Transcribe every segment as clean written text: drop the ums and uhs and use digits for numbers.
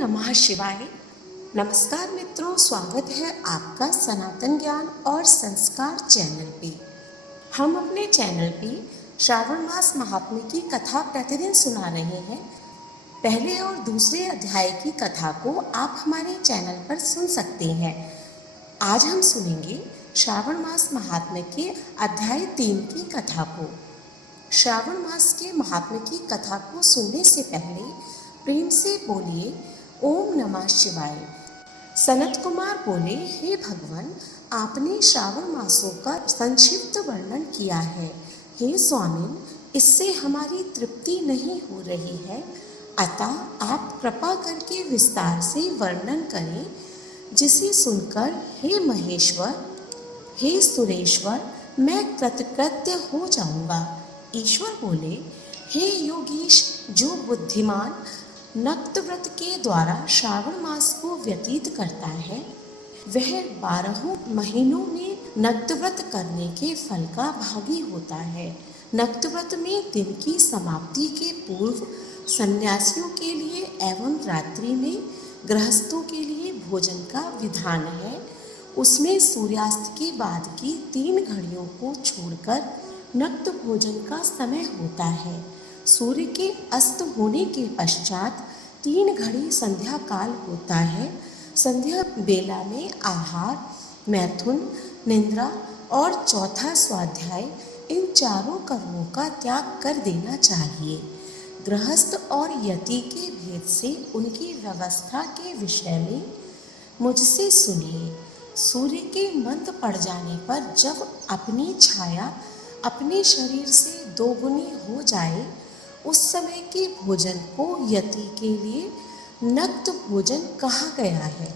नमः शिवाय। नमस्कार मित्रों, स्वागत है आपका सनातन ज्ञान और संस्कार चैनल पे। हम अपने चैनल पे श्रावण मास महात्म्य की कथा प्रतिदिन सुना रहे हैं। पहले और दूसरे अध्याय की कथा को आप हमारे चैनल पर सुन सकते हैं। आज हम सुनेंगे श्रावण मास महात्म्य के अध्याय 3 की कथा को। श्रावण मास के महात्म्य की कथा को सुनने से पहले प्रेम से बोलिए ओम नमः शिवाय। सनत कुमार बोले, हे भगवान, आपने श्रावण मासों का संक्षिप्त वर्णन किया है। हे स्वामिन, इससे हमारी तृप्ति नहीं हो रही है, अतः आप कृपा करके विस्तार से वर्णन करें, जिसे सुनकर हे महेश्वर, हे सुरेश्वर, मैं कृतकृत्य हो जाऊंगा। ईश्वर बोले, हे योगीश, जो बुद्धिमान नक्त व्रत के द्वारा श्रावण मास को व्यतीत करता है, वह 12 महीनों में नक्त व्रत करने के फल का भागी होता है। नक्त व्रत में दिन की समाप्ति के पूर्व सन्यासियों के लिए एवं रात्रि में गृहस्थों के लिए भोजन का विधान है। उसमें सूर्यास्त के बाद की 3 घड़ियों को छोड़कर नक्त भोजन का समय होता है। सूर्य के अस्त होने के पश्चात 3 घड़ी संध्या काल होता है। संध्या बेला में आहार, मैथुन, निद्रा और चौथा स्वाध्याय, इन चारों कर्मों का त्याग कर देना चाहिए। गृहस्थ और यति के भेद से उनकी व्यवस्था के विषय में मुझसे सुनिए। सूर्य के मंद पड़ जाने पर जब अपनी छाया अपने शरीर से 2 गुनी हो जाए, उस समय के भोजन को यति के लिए नक्त भोजन कहा गया है।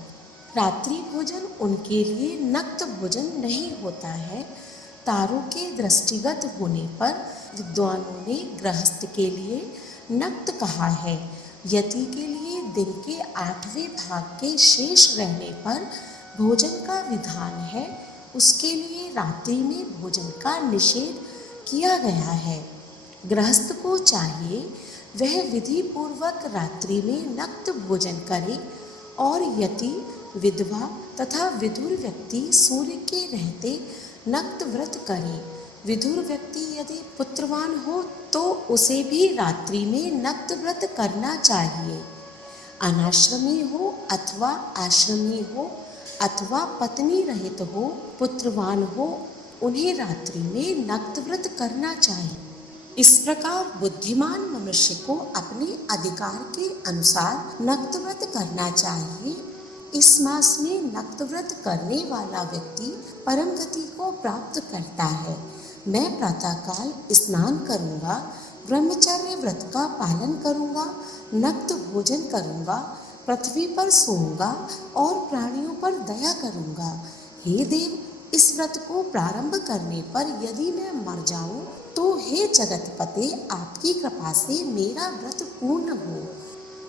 रात्रि भोजन उनके लिए नक्त भोजन नहीं होता है। तारों के दृष्टिगत होने पर विद्वानों ने गृहस्थ के लिए नक्त कहा है। यति के लिए दिन के 8वें भाग के शेष रहने पर भोजन का विधान है। उसके लिए रात्रि में भोजन का निषेध किया गया है। गृहस्थ को चाहिए वह विधि पूर्वक रात्रि में नक्त भोजन करे और यति, विधवा तथा विधुर व्यक्ति सूर्य के रहते नक्त व्रत करे। विधुर व्यक्ति यदि पुत्रवान हो तो उसे भी रात्रि में नक्त व्रत करना चाहिए। अनाश्रमी हो अथवा आश्रमी हो अथवा पत्नी रहित हो, पुत्रवान हो, उन्हें रात्रि में नक्त व्रत करना चाहिए। इस प्रकार बुद्धिमान मनुष्य को अपने अधिकार के अनुसार नक्त व्रत करना चाहिए। इस मास में नक्त व्रत करने वाला व्यक्ति परम गति को प्राप्त करता है। मैं प्रातःकाल स्नान करूंगा, ब्रह्मचर्य व्रत का पालन करूंगा, नक्त भोजन करूंगा, पृथ्वी पर सोऊंगा और प्राणियों पर दया करूंगा। हे देव, इस व्रत को प्रारंभ करने पर यदि मैं मर जाऊं तो हे जगतपते, आपकी कृपा से मेरा व्रत पूर्ण हो।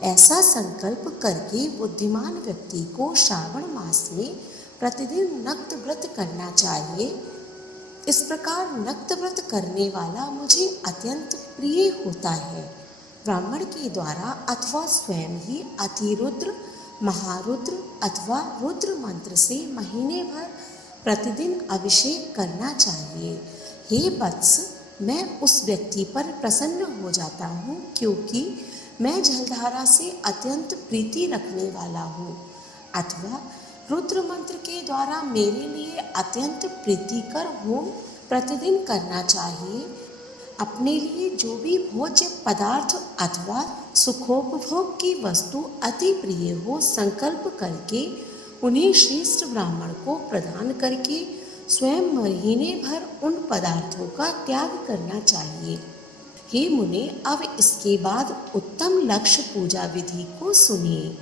ऐसा संकल्प करके बुद्धिमान व्यक्ति को श्रावण मास में प्रतिदिन नक्त व्रत करना चाहिए। इस प्रकार नक्त व्रत करने वाला मुझे अत्यंत प्रिय होता है। ब्राह्मण के द्वारा अथवा स्वयं ही अतिरुद्र, महारुद्र अथवा रुद्र मंत्र से महीने भर प्रतिदिन अभिषेक करना चाहिए। हे वत्स, मैं उस व्यक्ति पर प्रसन्न हो जाता हूँ, क्योंकि मैं जलधारा से अत्यंत प्रीति रखने वाला हूँ। अथवा रुद्र मंत्र के द्वारा मेरे लिए अत्यंत प्रीतिकर होम प्रतिदिन करना चाहिए। अपने लिए जो भी भोज्य पदार्थ अथवा सुखोपभोग की वस्तु अति प्रिय हो, संकल्प करके उन्हें श्रेष्ठ ब्राह्मण को प्रदान करके स्वयं महीने भर उन पदार्थों का त्याग करना चाहिए। हे मुने, अब इसके बाद उत्तम लक्ष्य पूजा विधि को सुनिए।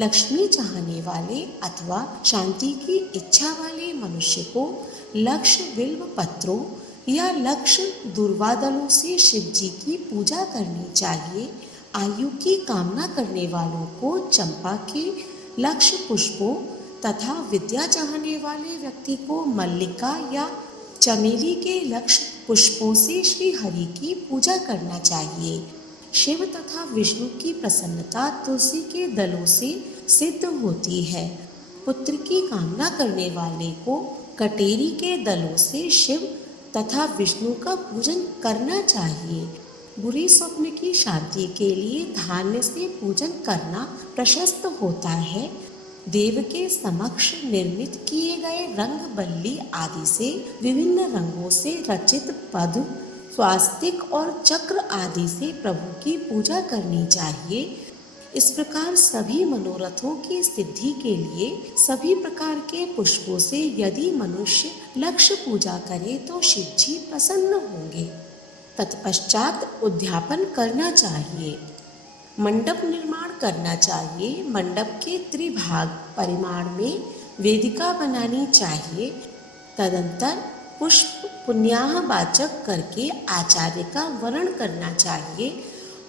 लक्ष्मी चाहने वाले अथवा शांति की इच्छा वाले मनुष्य को लक्ष्य बिल्व पत्रों या लक्ष्य दुर्वादलों से शिव जी की पूजा करनी चाहिए। आयु की कामना करने वालों को चंपा के लक्ष्य पुष्पों तथा विद्या चाहने वाले व्यक्ति को मल्लिका या चमेली के लक्ष्य पुष्पों से श्री हरि की पूजा करना चाहिए। शिव तथा विष्णु की प्रसन्नता तुलसी के दलों से सिद्ध होती है। पुत्र की कामना करने वाले को कटेरी के दलों से शिव तथा विष्णु का पूजन करना चाहिए। बुरे स्वप्न की शांति के लिए धान्य से पूजन करना प्रशस्त होता है। देव के समक्ष निर्मित किए गए रंग बल्ली आदि से विभिन्न रंगों से रचित पद्म, स्वास्तिक और चक्र आदि से प्रभु की पूजा करनी चाहिए। इस प्रकार सभी मनोरथों की सिद्धि के लिए सभी प्रकार के पुष्पों से यदि मनुष्य लक्ष्य पूजा करे तो शिव जी प्रसन्न होंगे। तत्पश्चात उद्यापन करना चाहिए। मंडप निर्माण करना चाहिए। मंडप के त्रिभाग परिमाण में वेदिका बनानी चाहिए। तदंतर पुष्प पुण्याहवाचक करके आचार्य का वरण करना चाहिए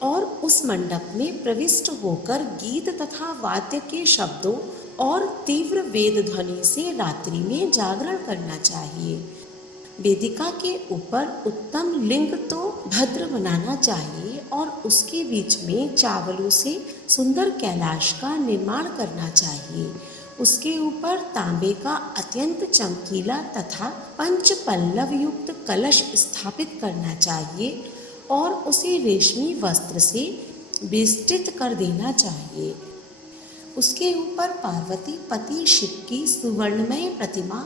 और उस मंडप में प्रविष्ट होकर गीत तथा वाद्य के शब्दों और तीव्र वेद ध्वनि से रात्रि में जागरण करना चाहिए। वेदिका के ऊपर उत्तम लिंग तो भद्र बनाना चाहिए और उसके बीच में चावलों से सुंदर कैलाश का निर्माण करना चाहिए। उसके ऊपर तांबे का अत्यंत चमकीला तथा पंच पल्लव युक्त कलश स्थापित करना चाहिए और उसे रेशमी वस्त्र से वेष्टित कर देना चाहिए। उसके ऊपर पार्वती पति शिव की सुवर्णमय प्रतिमा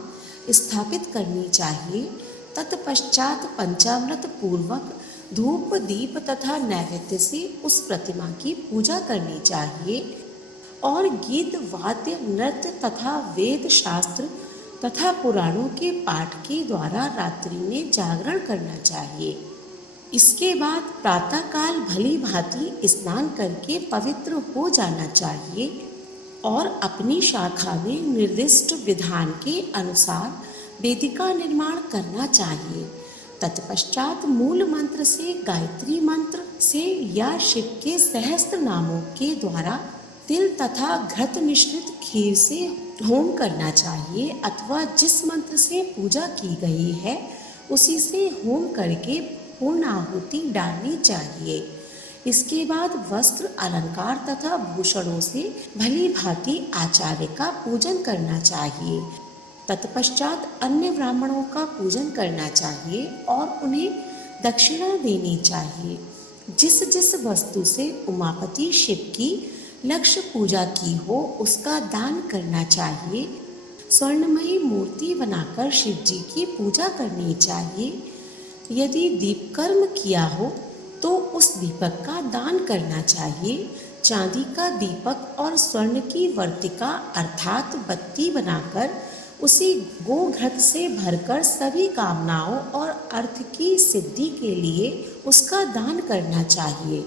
स्थापित करनी चाहिए। तत्पश्चात पंचामृत पूर्वक धूप दीप तथा नैवेद्य से उस प्रतिमा की पूजा करनी चाहिए और गीत वाद्य नृत्य तथा वेद शास्त्र तथा पुराणों के पाठ के द्वारा रात्रि में जागरण करना चाहिए। इसके बाद प्रातःकाल भली भांति स्नान करके पवित्र हो जाना चाहिए और अपनी शाखा में निर्दिष्ट विधान के अनुसार वेदिका निर्माण करना चाहिए। तत्पश्चात मूल मंत्र से गायत्री मंत्र से या शिव के सहस्त्र नामों के द्वारा तिल तथा घृत मिश्रित खीर से होम करना चाहिए अथवा जिस मंत्र से पूजा की गई है उसी से होम करके पूर्ण आहुति डालनी चाहिए। इसके बाद वस्त्र अलंकार तथा भूषणों से भली भांति आचार्य का पूजन करना चाहिए। तत्पश्चात अन्य ब्राह्मणों का पूजन करना चाहिए और उन्हें दक्षिणा देनी चाहिए। जिस जिस वस्तु से उमापति शिव की लक्ष्य पूजा की हो उसका दान करना चाहिए। स्वर्णमयी मूर्ति बनाकर शिव जी की पूजा करनी चाहिए। यदि दीप कर्म किया हो तो उस दीपक का दान करना चाहिए। चांदी का दीपक और स्वर्ण की वर्तिका अर्थात बत्ती बनाकर उसी गोघृत से भरकर सभी कामनाओं और अर्थ की सिद्धि के लिए उसका दान करना चाहिए।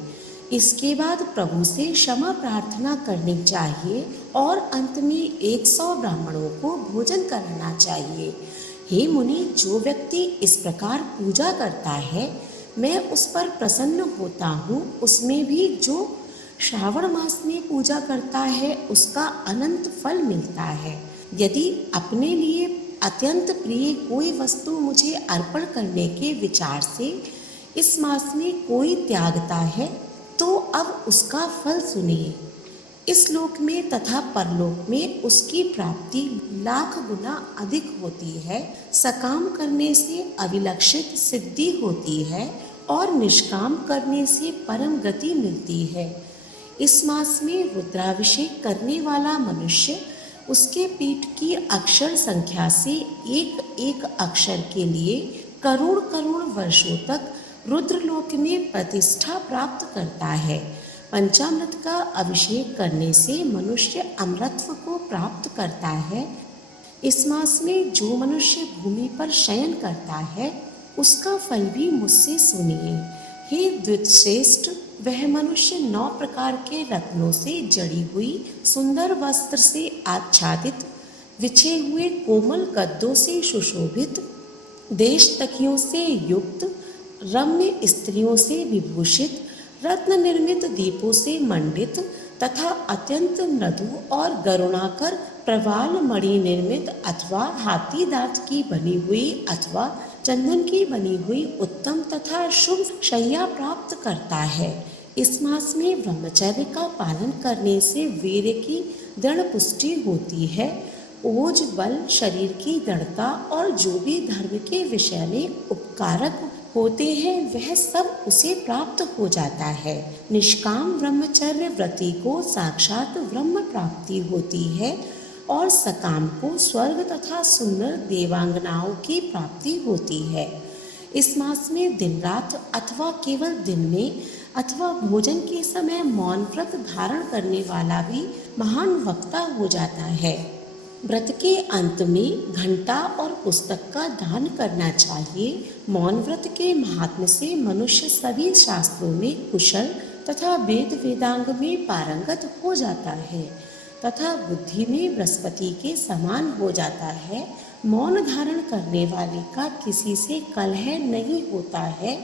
इसके बाद प्रभु से क्षमा प्रार्थना करनी चाहिए और अंत में 100 ब्राह्मणों को भोजन कराना चाहिए। हे मुनि, जो व्यक्ति इस प्रकार पूजा करता है मैं उस पर प्रसन्न होता हूँ। उसमें भी जो श्रावण मास में पूजा करता है उसका अनंत फल मिलता है। यदि अपने लिए अत्यंत प्रिय कोई वस्तु मुझे अर्पण करने के विचार से इस मास में कोई त्यागता है तो अब उसका फल सुनिए। इस लोक में तथा परलोक में उसकी प्राप्ति लाख गुना अधिक होती है। सकाम करने से अविलक्षित सिद्धि होती है और निष्काम करने से परम गति मिलती है। इस मास में रुद्राभिषेक करने वाला मनुष्य उसके पीठ की अक्षर संख्या से एक एक अक्षर के लिए करोड़ करोड़ वर्षों तक रुद्रलोक में प्रतिष्ठा प्राप्त करता है। पंचामृत का अभिषेक करने से मनुष्य अमरत्व को प्राप्त करता है। इस मास में जो मनुष्य भूमि पर शयन करता है उसका फल भी मुझसे सुनिए। हे द्विजश्रेष्ठ, वह मनुष्य 9 प्रकार के रत्नों से जड़ी हुई सुंदर वस्त्र से आच्छादित, बिछे हुए कोमल गद्दों से सुशोभित, देश तकियों से युक्त, रम्य स्त्रियों से विभूषित, रत्न निर्मित दीपों से मंडित तथा अत्यंत मृदु और गरुणाकर प्रवाल मणि निर्मित अथवा हाथी दांत की बनी हुई अथवा चंदन की बनी हुई उत्तम तथा शुभ शैया प्राप्त करता है। इस मास में ब्रह्मचर्य का पालन करने से वीर्य की दृढ़ पुष्टि होती है। ओज, बल, शरीर की दृढ़ता और जो भी धर्म के विषय में उपकारक होते हैं वह सब उसे प्राप्त हो जाता है। निष्काम ब्रह्मचर्य व्रती को साक्षात ब्रह्म प्राप्ति होती है और सकाम को स्वर्ग तथा सुंदर देवांगनाओं की प्राप्ति होती है। इस मास में दिन रात अथवा केवल दिन में अथवा भोजन के समय मौन व्रत धारण करने वाला भी महान वक्ता हो जाता है। व्रत के अंत में घंटा और पुस्तक का दान करना चाहिए। मौन व्रत के महात्म्य से मनुष्य सभी शास्त्रों में कुशल तथा वेद वेदांग में पारंगत हो जाता है तथा बुद्धि में बृहस्पति के समान हो जाता है। मौन धारण करने वाले का किसी से कलह नहीं होता है,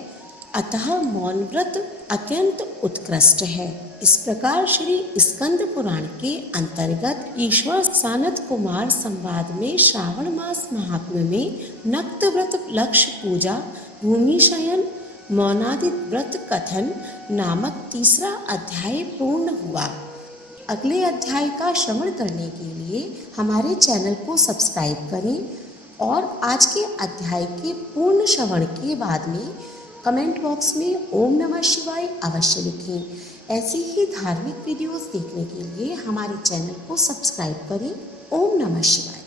अतः मौन व्रत अत्यंत उत्कृष्ट है। इस प्रकार श्री स्कंद पुराण के अंतर्गत ईश्वर सानत कुमार संवाद में श्रावण मास महात्म्य में नक्त व्रत, लक्ष्य पूजा, भूमि शयन, मौनादि व्रत कथन नामक तीसरा अध्याय पूर्ण हुआ। अगले अध्याय का श्रवण करने के लिए हमारे चैनल को सब्सक्राइब करें और आज के अध्याय के पूर्ण श्रवण के बाद में कमेंट बॉक्स में ओम नमः शिवाय अवश्य लिखें। ऐसी ही धार्मिक वीडियोस देखने के लिए हमारे चैनल को सब्सक्राइब करें। ओम नमः शिवाय।